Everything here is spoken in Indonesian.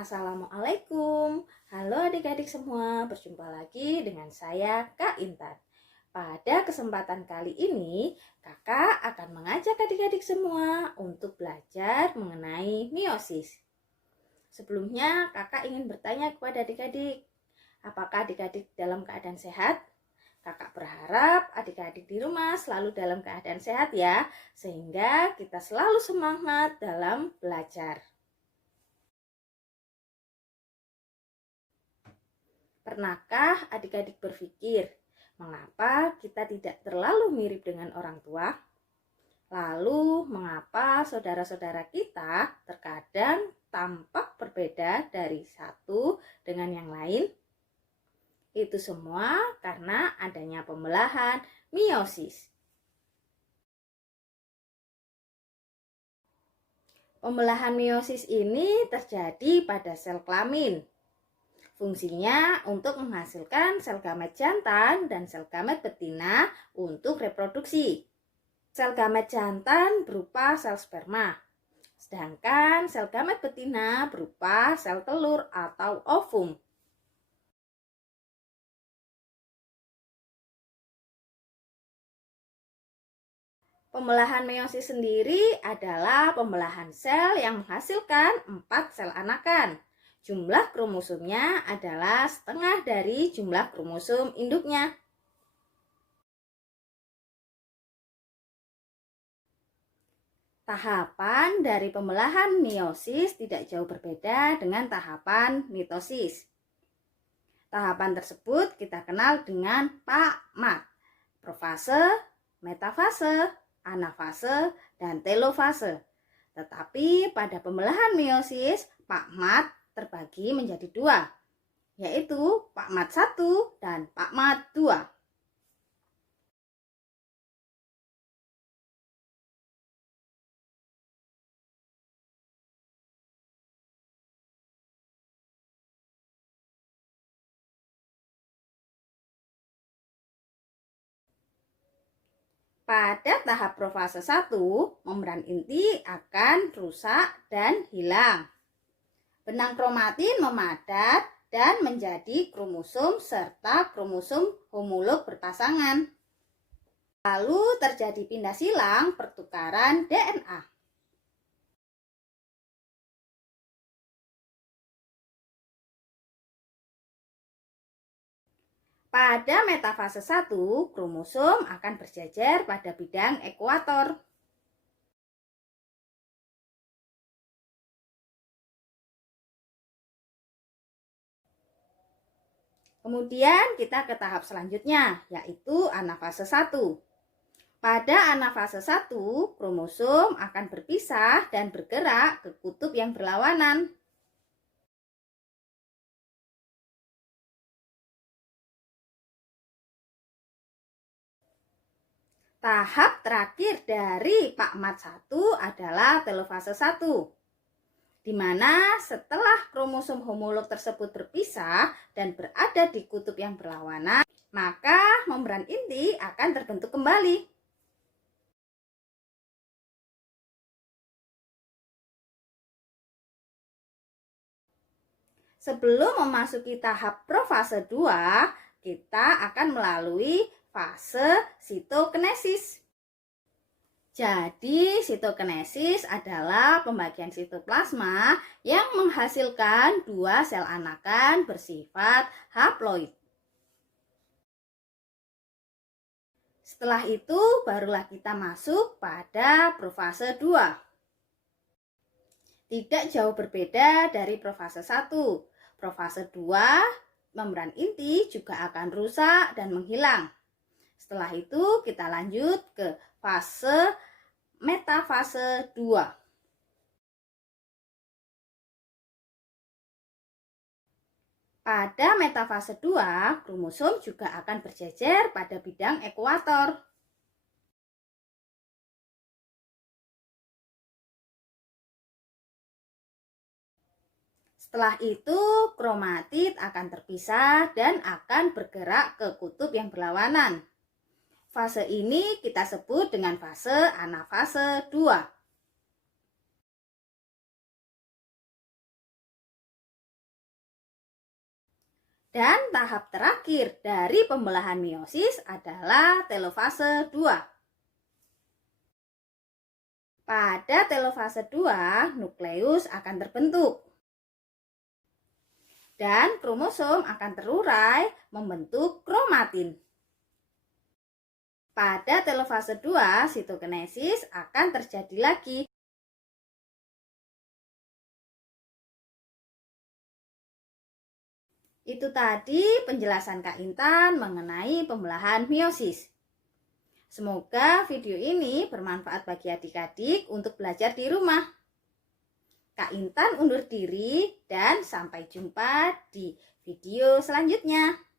Assalamualaikum. Halo adik-adik semua, berjumpa lagi dengan saya Kak Intan. Pada kesempatan kali ini, Kakak akan mengajak adik-adik semua untuk belajar mengenai meiosis. Sebelumnya, Kakak ingin bertanya kepada adik-adik, apakah adik-adik dalam keadaan sehat? Kakak berharap adik-adik di rumah selalu dalam keadaan sehat ya, sehingga kita selalu semangat dalam belajar. Pernahkah adik-adik berpikir, mengapa kita tidak terlalu mirip dengan orang tua? Lalu, mengapa saudara-saudara kita terkadang tampak berbeda dari satu dengan yang lain? Itu semua karena adanya pembelahan meiosis. Pembelahan meiosis ini terjadi pada sel kelamin. Fungsinya untuk menghasilkan sel gamet jantan dan sel gamet betina untuk reproduksi. Sel gamet jantan berupa sel sperma, sedangkan sel gamet betina berupa sel telur atau ovum. Pembelahan meiosis sendiri adalah pembelahan sel yang menghasilkan 4 sel anakan. Jumlah kromosomnya adalah setengah dari jumlah kromosom induknya. Tahapan dari pembelahan meiosis tidak jauh berbeda dengan tahapan mitosis. Tahapan tersebut kita kenal dengan pakmat, profase, metafase, anafase, dan telofase. Tetapi pada pembelahan meiosis, pakmat terbagi menjadi 2, yaitu pakmat 1 dan pakmat 2. Pada tahap profase 1, membran inti akan rusak dan hilang. Benang kromatin memadat dan menjadi kromosom serta kromosom homolog berpasangan. Lalu terjadi pindah silang pertukaran DNA. Pada metafase 1, kromosom akan berjejer pada bidang ekuator. Kemudian kita ke tahap selanjutnya, yaitu anafase 1. Pada anafase 1, kromosom akan berpisah dan bergerak ke kutub yang berlawanan. Tahap terakhir dari pakmat 1 adalah telofase 1, di mana setelah kromosom homolog tersebut berpisah dan berada di kutub yang berlawanan, maka membran inti akan terbentuk kembali. Sebelum memasuki tahap profase 2, kita akan melalui fase sitokinesis. Jadi, sitokinesis adalah pembagian sitoplasma yang menghasilkan 2 sel anakan bersifat haploid. Setelah itu, barulah kita masuk pada profase 2. Tidak jauh berbeda dari profase 1. Profase 2, membran inti juga akan rusak dan menghilang. Setelah itu kita lanjut ke fase metafase 2. Pada metafase 2, kromosom juga akan berjejer pada bidang ekuator. Setelah itu, kromatid akan terpisah dan akan bergerak ke kutub yang berlawanan. Fase ini kita sebut dengan fase anafase 2. Dan tahap terakhir dari pembelahan meiosis adalah telofase 2. Pada telofase 2, nukleus akan terbentuk. Dan kromosom akan terurai membentuk kromatin. Pada telofase 2, sitokinesis akan terjadi lagi. Itu tadi penjelasan Kak Intan mengenai pembelahan meiosis. Semoga video ini bermanfaat bagi adik-adik untuk belajar di rumah. Kak Intan undur diri dan sampai jumpa di video selanjutnya.